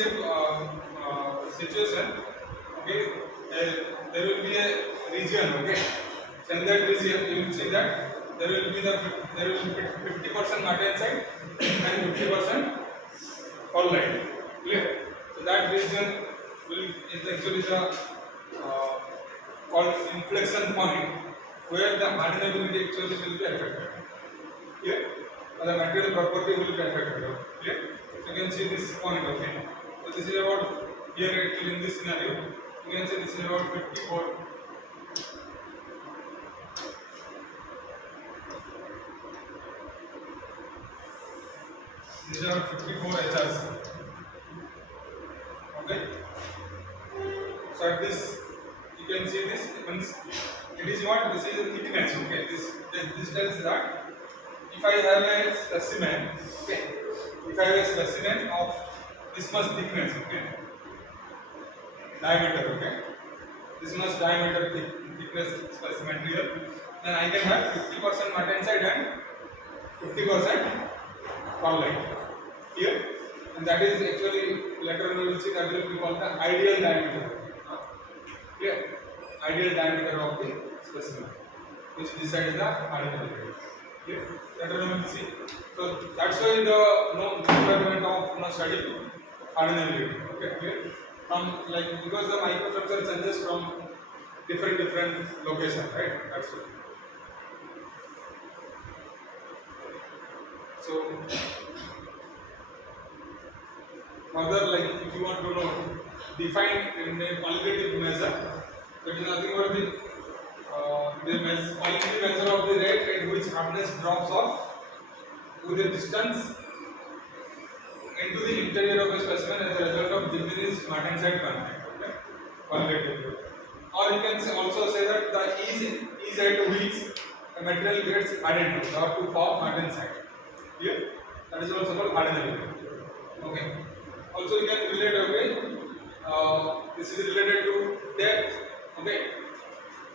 each situation, okay, there will be a region, okay. So in that region, you will see that there will be 50% martensite and 50% pearlite. Clear? So that region is actually the called inflection point where the hardenability actually will be affected. Clear? Or the material property will be affected. Clear? So you can see this point. Okay. So this is about here actually in this scenario. You can see this is about 54. These are 54 HRs. Okay. So at this, you can see this. It is what this is a thickness. Okay. This tells that if I have a specimen, okay. If I have a specimen of this much thickness, okay, diameter, okay, this much diameter thickness specimen here, then I can have 50% martensite and 50% pearlite here, and that is actually later on we will see that will be called the ideal diameter. Clear? Ideal diameter of the specimen, which decides the hardenability. Clear? Later on we will see. So that's why the requirement of study hardenability. Okay, clear? Because the microstructure changes from different location, right? That's why. So further, if you want to know, define in a qualitative measure, so it is nothing but the qualitative measure of the rate at which hardness drops off with a distance into the interior of a specimen as a result of diminished martensite content. Okay? Qualitative. Or you can also say that the ease at which the material gets hardened to form martensite. Here, that is also called hardenability. Okay. Also, you can relate. Okay, this is related to depth. Okay,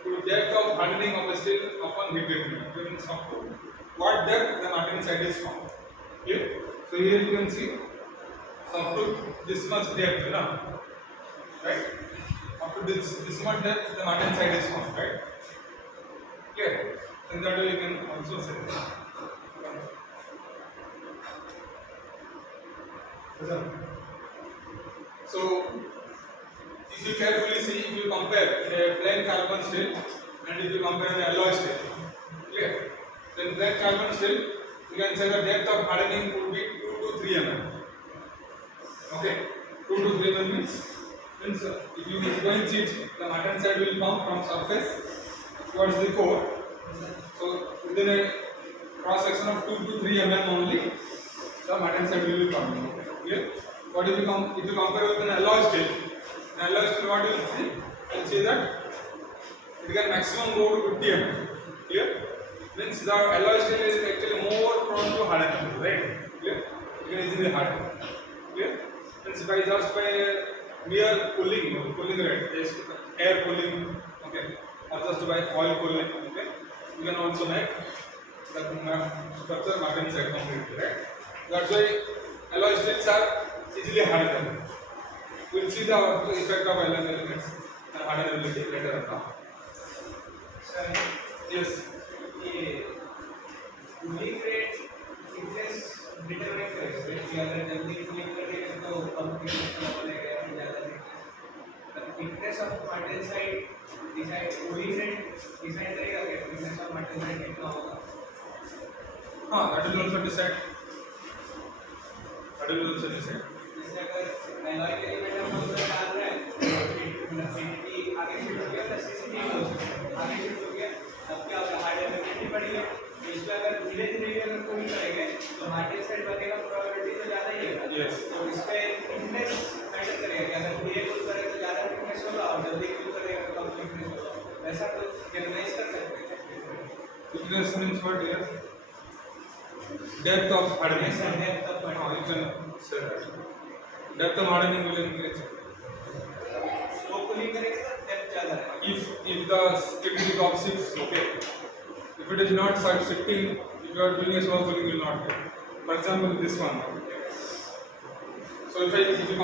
to depth of hardening of a steel upon heat treatment. It means up to what depth the martensite is found. Here, so here you can see up to this much depth, right? Up to this much depth, the martensite is found, right? Clear? In that way, you can also say that. So, if you carefully see, if you compare a plain carbon steel and if you compare the alloy steel, clear? Then plain carbon steel, you can say the depth of hardening would be 2 to 3 mm. Okay, 2 to 3 mm means if you coin sheet, the martensite will come from surface towards the core. So, within a cross section of 2 to 3 mm only, the martensite will be coming. Clear? What if you compare with an alloy steel? An alloy steel, what you will see? You will see that it can maximum go to 50 mm. Clear? Means the alloy steel is actually more prone to hardening, right? Clear? You can easily harden. Clear? Means by mere cooling rate, just air cooling, okay, or just by oil cooling, okay, you can also make the structure martensite completely, right? That's why alloy steels are easily hardenable. We will see the effect of alloy elements and hardenability later on. Sir, Yes. cooling rate thickness determine करेगा कि अगर जल्दी cooling करेंगे तो कम thickness का बनेगा या ज़्यादा thickness. The thickness of martensite decide cooling rate decide करेगा कि thickness of martensite कितना होगा. हाँ, that will also decide. That will also decide. जैसे अगर alloy के एलिमेंट हम लोग डाल रहे हैं, acidity आगे शिफ्ट हो गया, toxicity आगे शिफ्ट हो गया, तब क्या होगा hardenability बढ़ी है. इसमें अगर धीरे-धीरे अगर कूलिंग करेंगे तो martensite बनने का probability तो ज़्यादा ही है. Yes. तो इसपे thickness मैटर करेगा कि अगर धीरे कूल करें तो ज़्यादा thickness होगा और जल्दी कूल करेगा तो कम thickness होगा. वैसा कुछ जनरलाइज कर सकते हैं. Thickness means what here? Depth of hardening. Depth of hardening. You can say that. Depth of hardening will increase. Slow cooling करेंगे तो depth ज़्यादा है. If the kinetic of shifts, okay. If it is not shifting, if you are doing a slow cooling, will not get. For example, this one. So if you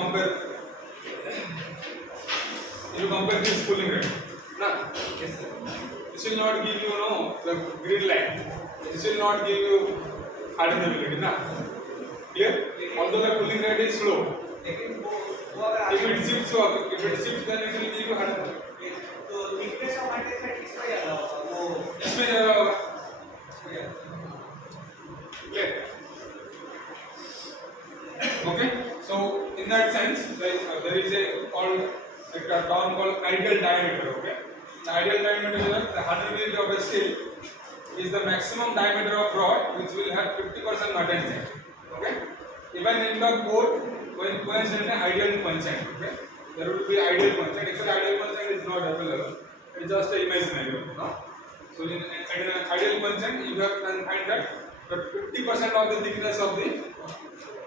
compare this cooling rate, na, Yes, sir. this will not give you the green line. This will not give you hardenability, na. Clear? Although the cooling rate is slow, लेकिन वो अगर if it shifts then it will give you hardenability. तो thickness of andesite किसमें ज़्यादा होगा? वो इसमें ज़्यादा होगा. Clear? Okay. So in that sense, like there is a term called ideal diameter. Okay. The ideal diameter is the hardenability of a steel is the maximum diameter of rod which will have 50% adhesion. Okay. Even in the code, when coincident is ideal constant. Okay. There will be ideal constant. Actually, ideal constant is not available. It is just an imaginary one. No? So in an ideal constant, you can find that 50% of the thickness of the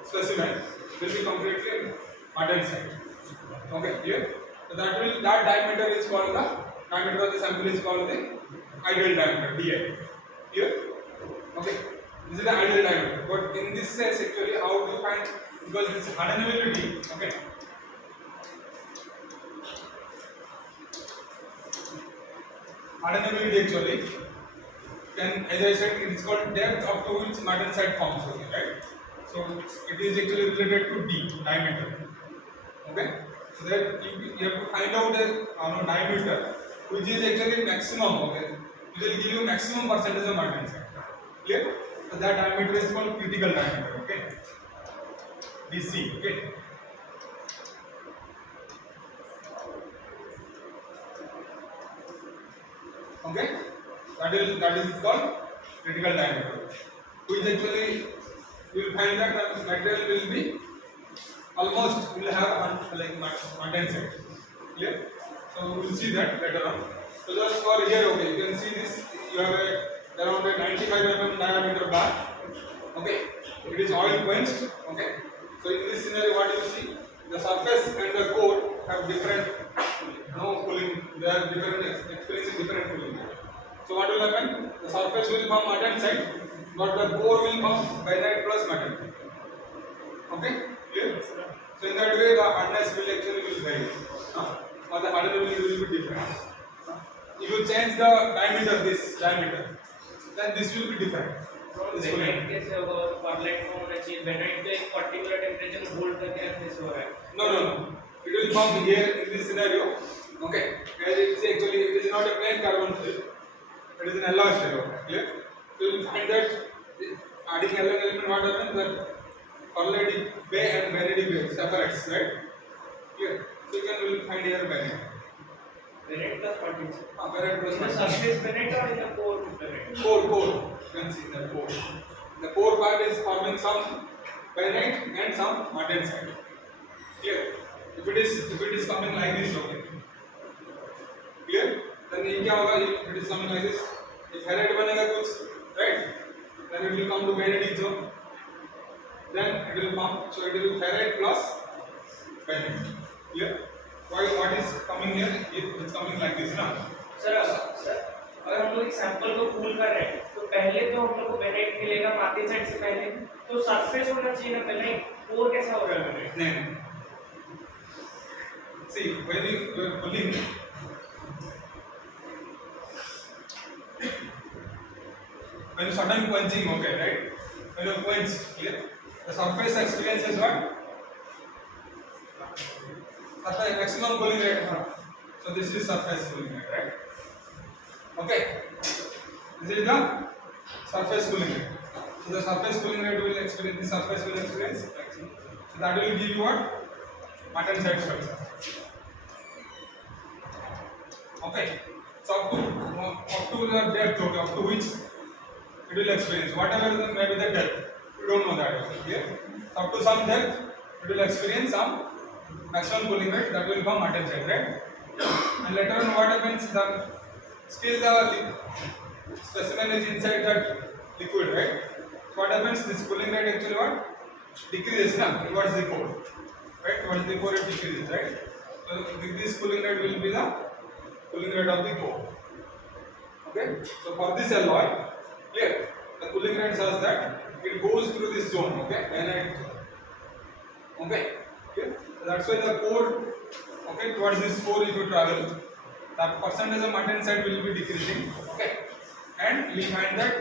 specimen will be completely adhesion. Okay, clear? So that diameter is called the diameter of the sample is called the ideal diameter, DI. Clear? Okay, this is the ideal diameter. But in this sense, actually, how do you find? Because this hardenability, okay. Hardenability actually can, as I said, it is called depth up to which martensite forms. Okay, right? So it is actually related to D, diameter. Okay, so that you have to find out the diameter which is actually maximum. Okay, it will give you maximum percentage of martensite. Clear? So that diameter is called critical diameter. Okay, DC. Okay. Okay, that is called critical diameter, which actually you will find that the material will be almost will have like martensite. Clear? So we will see that later on. So just for here, okay, you can see this. You have around a 95 mm diameter bar. Okay, it is oil quenched. Okay, so in this scenario, what you see, the surface and the core have different cooling. They are experiencing different cooling. So what will happen? The surface will form martensite, but the core will form bainite plus martensite. Okay, clear? So in that way, the hardness will actually vary, or the hardenability will be different. If you change the diameter, then this will be different. Bainite कैसे होगा? और pearlite form होना चाहिए. Bainite तो एक particular temperature में hold करके रखने से हो रहा है. No. It will form here in this scenario. Okay, as it is actually it is not a plain carbon film. It is an alloy stereo. Clear? So you will find that adding alloy element, what happens that perlite bay and vanity bay separates, right? Clear? So you will find here vanity. Bainite plus pearlite. Vanity plus in the surface bainite और in the core bainite. Core. You can see the core. The core part is forming some bainite and some martensite. Clear? If it is coming like this, okay. Clear? Then ये क्या होगा? If it is coming like this, if ferrite बनेगा कुछ, right? Then it will come to bainite zone. Then it will form. So it will be ferrite plus bainite. Clear? What is coming here? It's coming like this, ना? Sir अगर हम लोग एक sample को cool कर रहे हैं तो पहले तो हम लोग को बेनाइट मिलेगा मार्टेनसाइट से पहले, तो सरफेस होना चाहिए ना बेनाइट. कोर कैसा हो रहा है बेनाइट? नहीं. See, when you are pulling, when you sudden quenching, okay, right? When you quench, clear? The surface experiences what? Surface maximum cooling rate. So this is surface cooling rate, right? Okay. This is the surface cooling rate. So the surface cooling rate will experience. The surface will experience. So that will give you what? Martensite structure. Okay. So up to the depth, okay, up to which it will experience. Whatever may be the depth, you don't know that. Okay. Clear? Up to some depth, it will experience some maximum cooling rate that will become martensite, right? And later on, what happens? Still the specimen is inside that liquid, right? So what happens? This cooling rate actually what? Decreases towards the core, right? Towards the core it decreases, right? So this cooling rate will be the cooling rate of the core. Okay? So for this alloy, clear? The cooling rate such that it goes through this zone, okay? Okay? Okay? That's why the core, okay, towards this core if you travel, the percentage of martensite will be decreasing. Okay, and we find that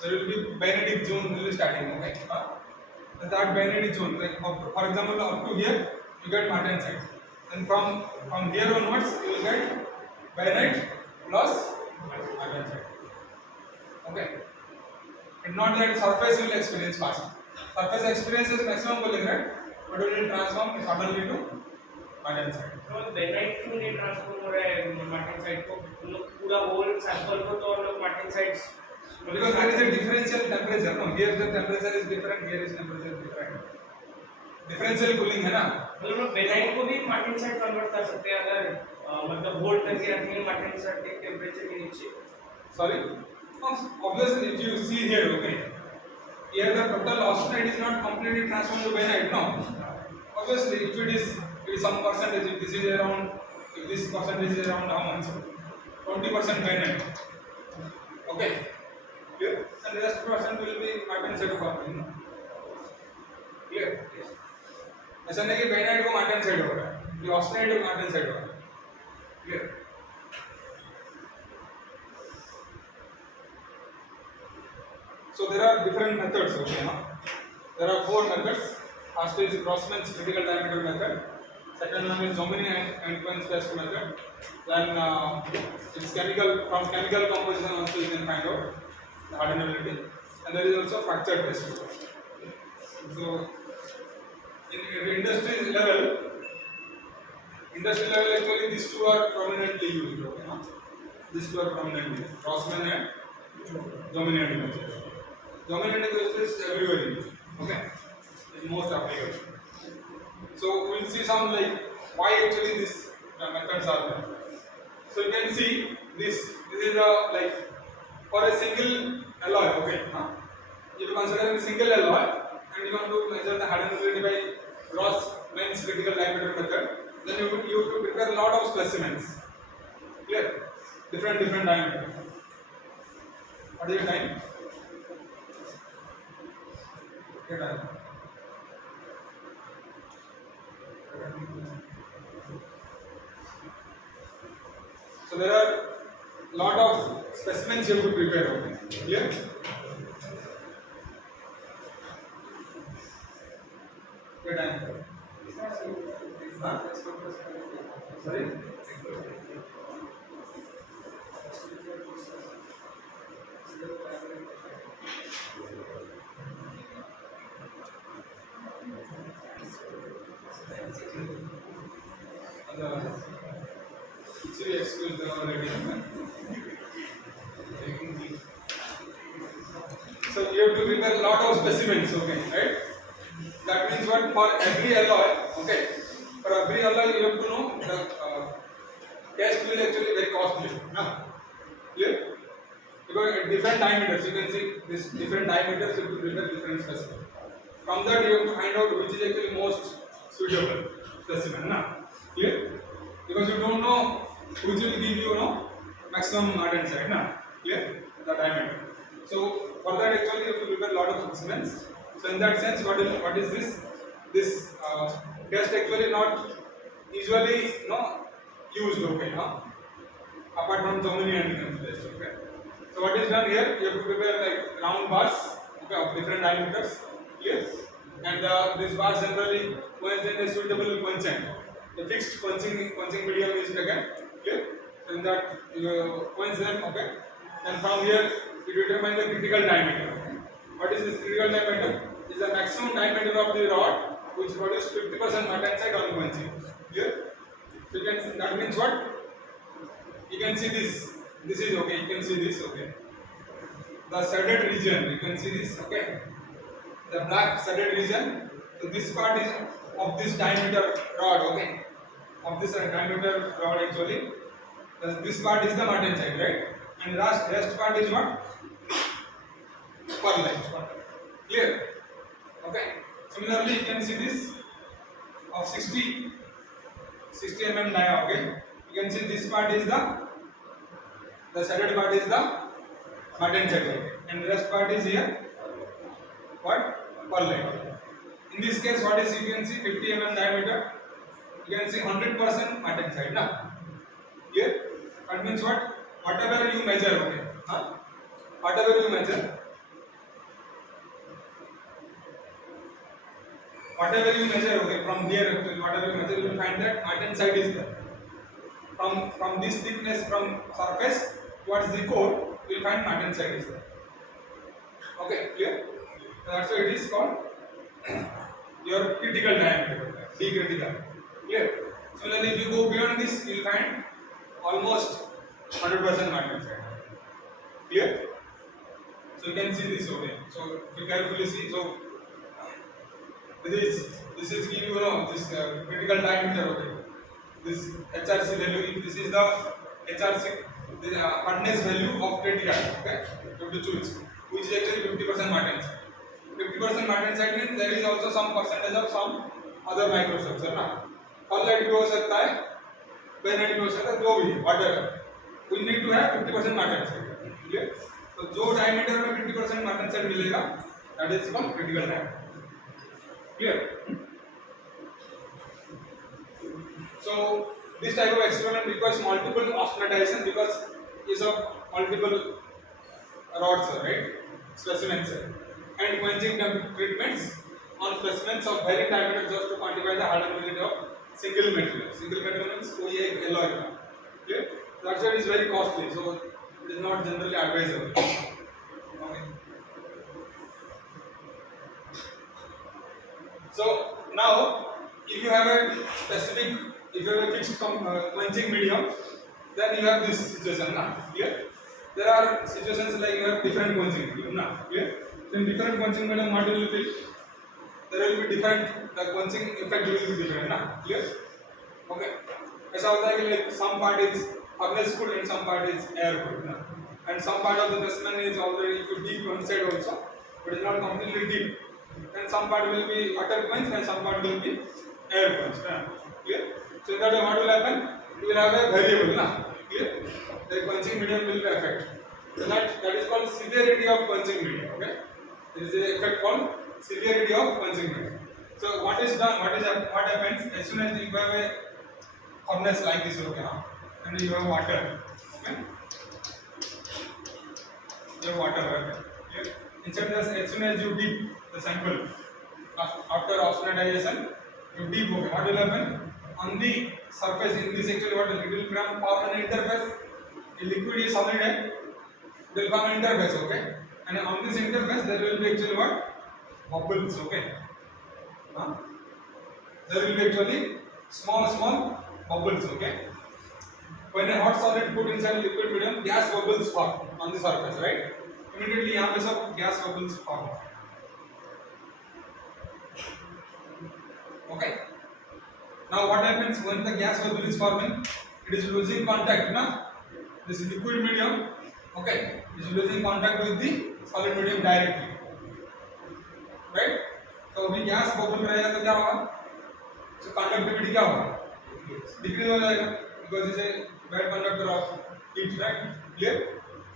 there will be magnetic zone will be starting. Okay, that magnetic zone, like for example, up to here you get martensite, and from here onwards you will get baryonite plus martensite. Okay, it's not that surface will experience fast. Surface experiences maximum cooling, right? But when it transform suddenly to martensite. तो bainite क्यों नहीं transform हो रहा है martensite को हम लोग पूरा होल सैंपल को तो हम लोग मार्टेनसाइट्स Because there is a differential temperature. No, here the temperature is different. Here is temperature different. Differential cooling है ना? मतलब लोग बेनाइट को भी मार्टेनसाइट कन्वर्ट कर सकते हैं अगर मतलब होल्ड करके रखेंगे मार्टेनसाइट के टेम्परेचर के नीचे. Sorry. Obviously, if you see here, okay, here the total austenite is not completely transformed to baryonite. No. Obviously, if it is some percentage, if this is around, if this percentage is around how much? 20% baryonite. Okay. Clear? And the rest percent will be martensite carbon. Clear? ऐसा नहीं कि baryonite को martensite हो रहा है, ये austenite को martensite हो रहा है. Clear? So there are different methods. Okay, there are 4 methods. First is Grossman's critical diameter method. Second one is Zomini and Quench test method. Then it's from chemical composition also you can find out the hardenability. And there is also fracture test. So in industry level actually these two are prominently used. Okay, these two are prominently used. Grossman and Zomini method. Dominant is everywhere used. Okay, it's most applicable. So we'll see some like why actually these methods are there. So you can see this is a like for a single alloy. Okay, if you consider a single alloy and you want to measure the hardenability by Grossman's critical diameter method, then you have to prepare a lot of specimens. Clear? Different diameter. What is your time? So there are lot of specimens you have to prepare. Okay, clear? Your time. Sorry. Excuse the already. So you have to prepare a lot of specimens, okay, right? That means what? For every alloy, okay, for every alloy you have to know the test will actually very costly. Clear? Because at different diameters, you can see this different diameters you have to prepare different specimen. From that you have to find out which is actually most suitable specimen. Clear? Because you don't know which will give you maximum martensite. Clear? The diameter. So for that actually you have to prepare a lot of specimens. So in that sense, what is this? This test actually not usually used. Okay, apart from Zomini and Quench test. Okay. So what is done here? You have to prepare like round bars, okay, of different diameters. Clear? And these bars generally quenched in a suitable quenchant. The fixed quenching medium is taken. Clear? So in that you quench them. Okay. And from here you determine the critical diameter. What is this critical diameter? It is the maximum diameter of the rod which produces 50% martensite on quenching. Clear? So you can, that means what? You can see this. This is okay. You can see this. Okay. The studded region. You can see this. Okay. The black studded region. So this part is of this diameter rod. Okay. Of this diameter rod actually. This part is the martensite, right? And rest part is what? Pearlite. Clear? Okay. Similarly, you can see this of 60 mm dia. Okay. You can see this part is the studded part is the martensite, and the rest part is here what? Pearlite. In this case, what is you can see 50 mm diameter. You can see 100% martensite. Now, here that means what? Whatever you measure, okay? Huh? Whatever you measure. Whatever you measure, okay, from here actually, whatever you measure, you will find that martensite is there. From this thickness from surface towards the core, you will find martensite is there. Okay, clear? So that's why it is called your critical diameter, D critical. Clear? Similarly, if you go beyond this, you will find almost 100% martensite. Clear? So you can see this, okay. So if you carefully see, so this is give you know this critical diameter, okay. This HRC value, this is the HRC, the hardness value of critical, okay. You have to choose, which is actually 50% martensite. 50% martensite means there is also some percentage of some other microstructure, ना. All भी हो सकता है, पेनाइट भी हो सकता है, जो भी whatever. We need to have 50% martensite. Clear? तो जो diameter में 50% martensite मिलेगा, that is called critical diameter. Clear? So this type of experiment requires multiple austenitization because is of multiple rods, right? Specimens and quenching treatments on specimens of varying diameter just to quantify the hardenability of single material. Single material means कोई एक alloy का. Clear? That's why it is very costly. So it is not generally advisable. Okay. So now, if you have a specific, if you have a fixed quenching medium, then you have this situation, na? Clear? There are situations like you have different quenching medium, na? Clear? So in different quenching medium, what will be? There will be different, the quenching effect will be different, na? Clear? Okay. ऐसा होता है कि like some part is furnace cooled and some part is air cooled, na? And some part of the specimen is already if you deep one side also, but it is not completely deep. And some part will be water quenched and some part will be air quenched. Clear? So in that way, what will happen? You will have a variable, na? Clear? The quenching medium will be affected. So that is called severity of quenching medium. Okay? There is an effect called severity of quenching medium. So what is done? What happens as soon as you have a furnace like this, okay, and you have water, okay? You have water, okay? Clear? Inside this, as soon as you dip the sample after austenitization, you dip, okay, what will happen? On the surface, in this actually what it will form an interface. A liquid is solid, it will form an interface, okay? And on this interface there will be actually what? Bubbles, okay? There will be actually small bubbles, okay? When a hot solid put inside liquid medium, gas bubbles form on the surface, right? Immediately यहाँ पे सब gas bubbles form. Okay. Now what happens when the gas bubble is forming? It is losing contact, na? This liquid medium, okay, is losing contact with the solid medium directly, right? So अभी gas bubble रहेगा तो क्या होगा? So conductivity क्या होगा? Decrease हो जाएगा because it's a bad conductor of heat, right? Clear?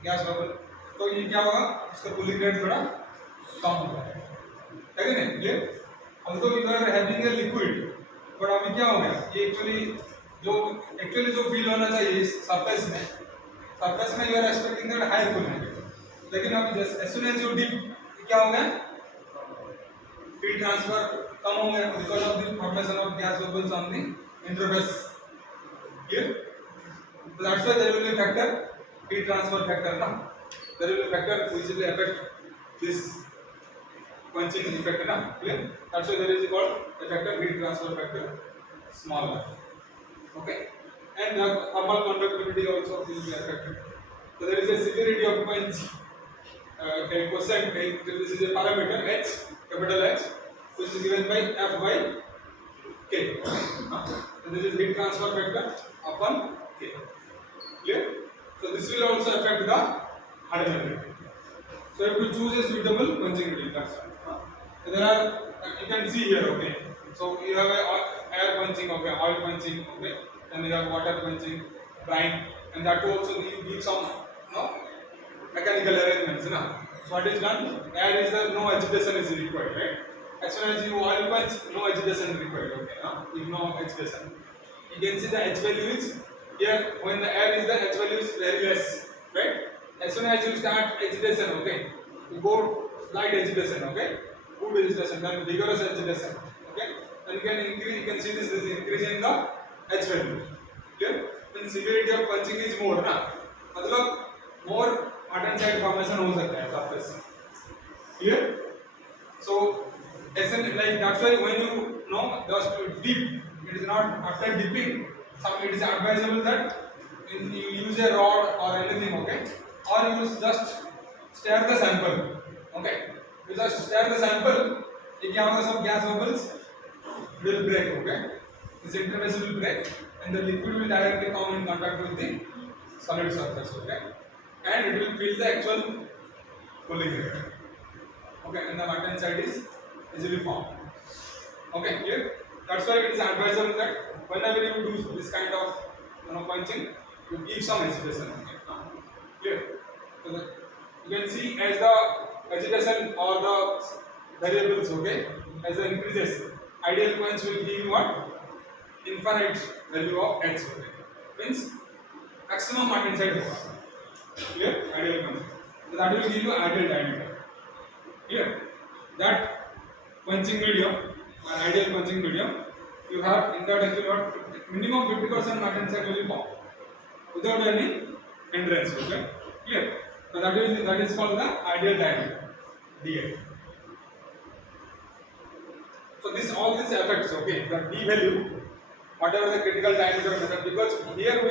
Gas bubble. तो ये क्या होगा? इसका cooling rate थोड़ा कम होगा, है कि नहीं? Clear? Although you are having a liquid, but अभी क्या हो गया? ये actually जो feel होना चाहिए surface में you are expecting that higher cooling rate. लेकिन अभी just as soon as you dip, क्या हो गया? Heat transfer कम हो गया because of the formation of gas bubbles on the interface. Clear? So that's why there will be factor, heat transfer factor, na? There will be factor which will affect this quenching effect, na? Clear? That's why there is called a factor, heat transfer factor, smaller. Okay? And the thermal conductivity also will be affected. So there is a severity of quench, quotient, this is a parameter H, capital H, which is given by F by K. So this is heat transfer factor upon K. Clear? So this will also affect the hardenability. So you have to choose a suitable quenching medium. That's right. So there are, you can see here, okay. So you have a air quenching, okay, oil quenching, okay. Then you have water quenching, brine, and that will also give some, mechanical arrangements, na. So what is done? Air is there, no agitation is required, right? as soon as you oil punch, no agitation required. Okay, if no agitation, you can see the H value is here. When the air is there, H value is very less, right? As soon as you start agitation, okay, you go light agitation, okay, good agitation, then vigorous agitation, okay, then you can increase. You can see this is increasing the H value. Clear? Then severity of punching is more, ना? मतलब more Martensite formation हो सकता है surface. Clear? So, like that's why when you know just dip, it is not after dipping. It is advisable that you use a rod or anything, okay, or you just stir the sample, okay. You just stir the sample. If you have some gas bubbles, will break, okay. This interface will break, and the liquid will directly come in contact with the solid surface, okay, and it will fill the actual cooling area. Okay, and the Martensite is easily formed. Okay, clear? That's why it is advisable that whenever you do this kind of punching, you give some agitation. Okay, clear? So you can see as the agitation or the variables, okay, as it increases, ideal punch will give you what? Infinite value of H. Okay, means maximum Martensite होगा. Clear? Ideal punch. So that will give you ideal diameter. Here, that punching medium, an ideal punching medium, you have in that actually what minimum 50% Martensite will be formed without any hindrance. Okay, clear? So that is called the ideal diameter, dA. So all these effects, okay, the d value, whatever the critical diameter method, because here we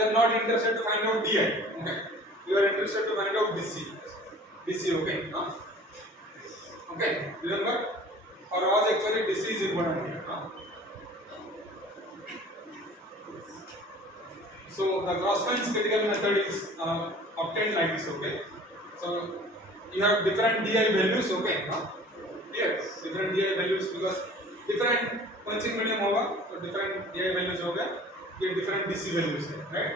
are not interested to find out di. Okay, we are interested to find out DC, okay, okay, remember, for us actually DC is important here, So the Grossman's critical method is obtained like this, okay. So you have different DI values, okay, here different DI values because different punching medium होगा, so different DI values होगा, ये different DC values है, right?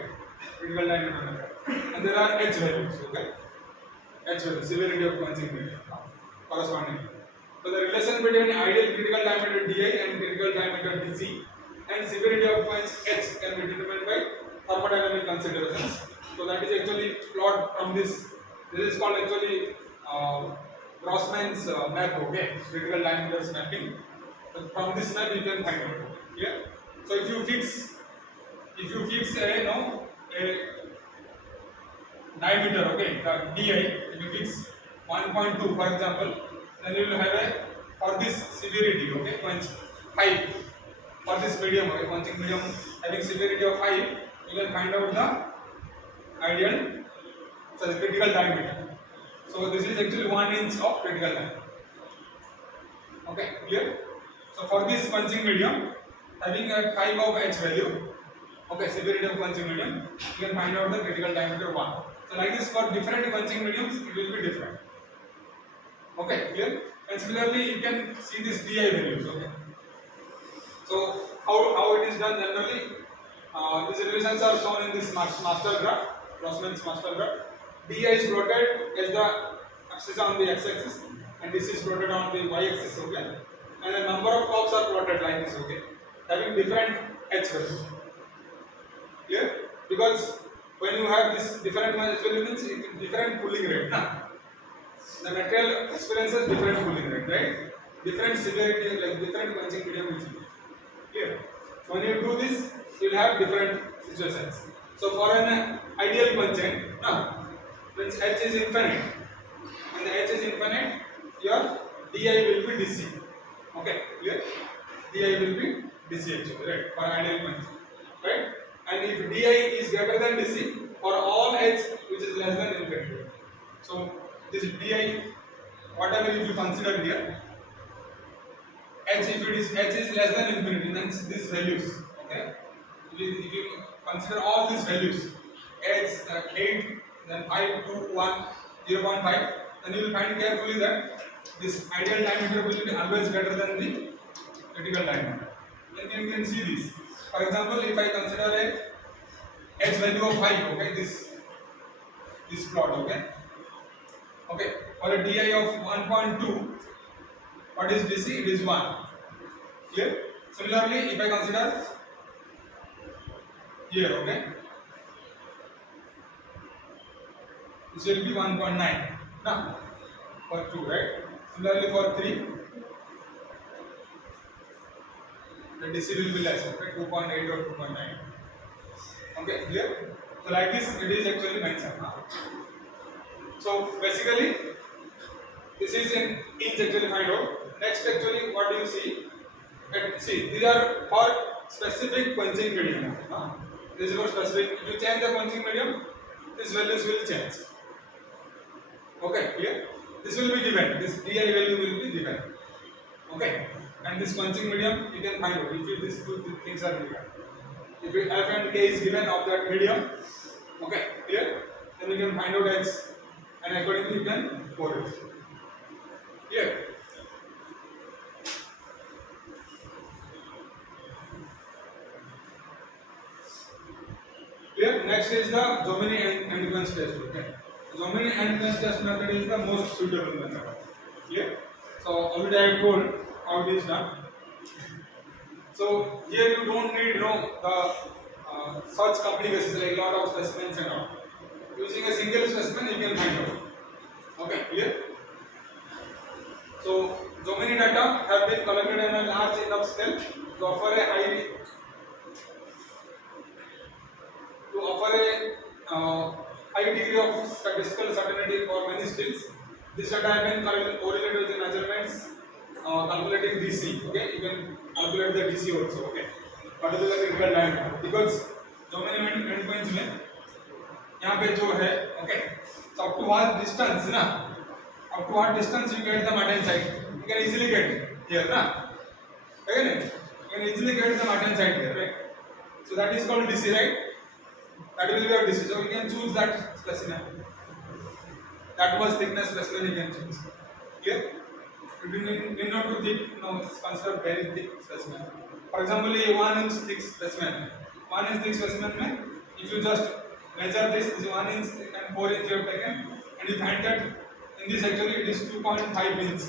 Critical diameter method, and there are H values, okay. H value, severity of punching medium, corresponding. So the relation between ideal critical diameter DI and critical diameter DC and severity of punch H can be determined by thermodynamic considerations. So that is actually plot from this. This is called actually Grossman's map, okay, critical diameters mapping. So from this map you can find out. Yeah. So if you fix a diameter, okay, the DI, if you fix 1.2 for example, then you will have a for this severity, okay, punch 5 for this medium, okay, punching medium having severity of 5, you can find out the ideal, so the critical diameter. So this is actually 1 inch of critical diameter. Okay, clear? So for this punching medium having a 5 of H value, okay, severity of punching medium, you can find out the critical diameter 1. So like this for different punching mediums it will be different. Okay, clear? And similarly you can see this DI values, okay. So how it is done generally, these relations are shown in this master graph, Grossman's master graph. DI is plotted as the axis on the x-axis and this is plotted on the y-axis, okay. And a number of curves are plotted like this, okay, having different H values. Clear? Because when you have this different H value means different cooling rate, na? The material experiences different cooling rate, right? Different severity, like different punching medium will be. Clear? So when you do this, you will have different situations. So for an ideal punching, means H is infinite. When the H is infinite, your DI will be DC. Okay, clear? DI will be DC actually, right? For ideal punching, right? And if DI is greater than DC, for all H which is less than infinity. So this DI, whatever if you consider here, H is less than infinity, then these values, okay. If you consider all these values, H 8, then 5, 2, 1, 0.5, then you will find carefully that this ideal diameter will be always greater than the critical diameter. Then you can see this. For example, if I consider a H value of 5, okay, this plot, okay. Okay, for a DI of 1.2, What is DC? It is 1. Clear? Similarly, if I consider here, okay, this will be 1.9. Now, for 2, right? Similarly, for 3, the DC will be less, okay, 2.8 or 2.9. Okay, clear? So, like this, it is actually mentioned. So, basically, this is in inch actually find out. Next, actually, what do you see? See, these are for specific quenching medium. This is for specific. If you change the quenching medium, these values will change. Okay, clear? This will be given. This di value will be given. Okay, and this quenching medium you can find out if these two things are given. If f and k is given of that medium, okay, clear? Then you can find out x, and accordingly you can pour it. Clear? Clear? Next is the Jomini and Quench test. Okay. Jomini and Quench test method is the most suitable method. Clear? So already I have told how it is done. So here you don't need the such complications like lot of specimens and all. Using a single specimen you can find out. Okay, clear? So Jomini data have been collected on a large enough scale to offer a high degree of statistical certainty for many stills. This data have been correlated with the measurements calculating DC. Okay, you can calculate the DC also. Okay, particular critical diameter because Jomini endpoints में यहाँ पे जो है, okay, so up to what distance ना, up to what distance you get the Martin side, you can easily get here ना, again you can easily get the Martin side here, right? So that is called DC, right? That will be your DC. So you can choose that specimen. That was thickness specimen you can choose. Clear? You need not to thick, consider very thick specimen. For example, a 1 inch thick specimen. 1 inch thick specimen में, if you just measure this 1 inch and 4 inch you have taken, and you find that in this actually it is 2.5 inch.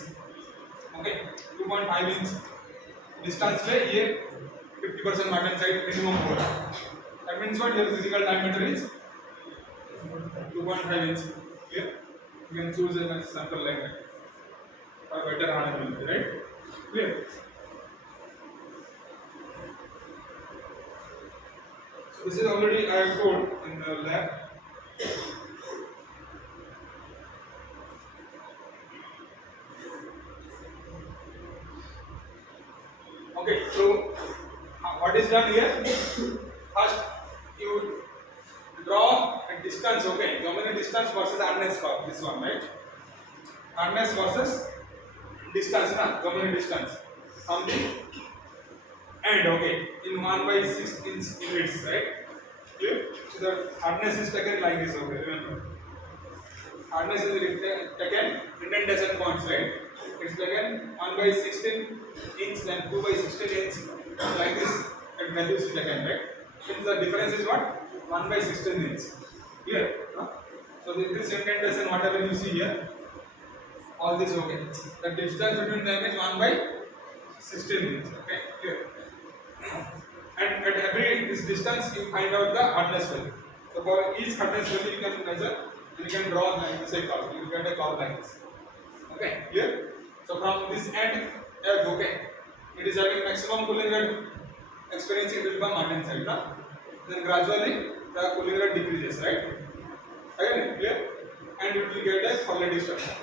Okay, 2.5 inch distance पे ये 50% Martin side minimum होगा. That means what your critical diameter is 2.5 inch. Clear? You can choose a sample like that for better hardenability, right? Clear? So this is already I have told in the lab. Okay, so what is done here? First, you draw a distance, okay, Jomini distance versus hardness curve, this one, right? Hardness versus distance, Jomini distance from the end, okay, in 1/6 inch units, right? Clear? So the hardness is taken like this, okay, remember. Hardness is taken indentation points, right? It's taken 1/16 inch, then 2/16 inch, like this, and values is taken, right? Since the difference is what? 1/16 inch. Clear? So this indentation, whatever you see here, all this okay. The distance between them is 1/16 inch. Okay, clear? And at every this distance you find out the hardness value. So for each hardness value you can measure, you can draw like this a curve. You get a curve like this. Okay, clear? So from this end F, okay, it is having maximum cooling rate experiencing will become Martin side, na? Then gradually the cooling rate decreases, right? Again, clear? And it will get a quality structure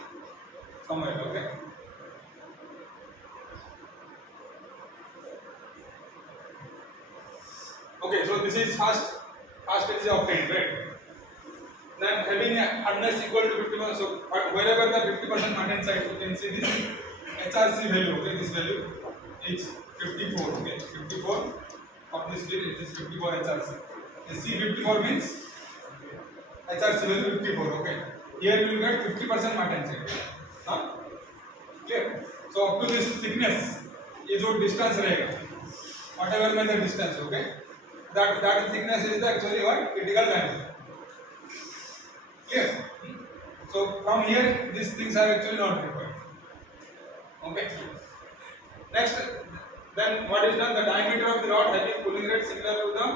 somewhere, okay? Okay, so this is first stage obtained, right? Then having a hardness equal to 50%, so wherever the 50% Martin side, you can see this HRC value, okay, this value is 54, okay, 54 of this field, it is 54 HRC. The C54 means HRC value 54, okay. Here you will get 50% Martin side. Huh? Clear? So up to this thickness, ये जो distance रहेगा, whatever may the distance, okay, that thickness is the actually what critical diameter. Clear? So from here these things are actually not required. Okay. Next, then what is done? The diameter of the rod having pulling rate similar to the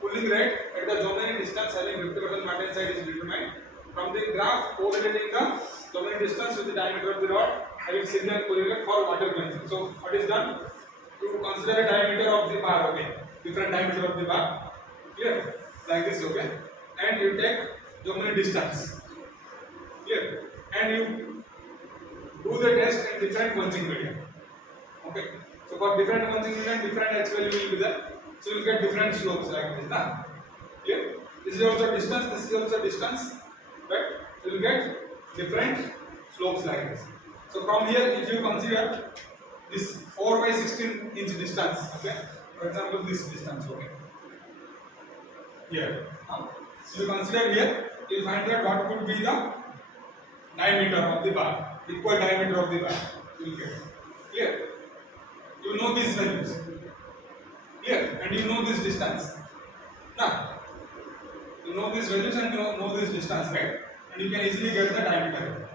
pulling rate at the geometry distance having 50% matte side is determined from the graph correlating the geometry distance with the diameter of the rod having similar pulling rate for water cleansing. So what is done? To consider a diameter of the bar, okay, different diameter of the bar, clear, like this, okay, and you take geometry distance, clear, and you do the test in different quenching medium. Okay, so for different quenching medium, different H value will be there. So you will get different slopes like this. Now, clear? This is also distance. This is also distance. Right? You will get different slopes like this. So from here, if you consider this 4 by 16 inch distance, okay. For example, this distance, okay. Here. So you consider here. You find that what could be the diameter of the bar, equal diameter of the bar. You will get. Clear? You know these values. Clear? And you know this distance. Now, you know these values and you know this distance, right? And you can easily get the diameter.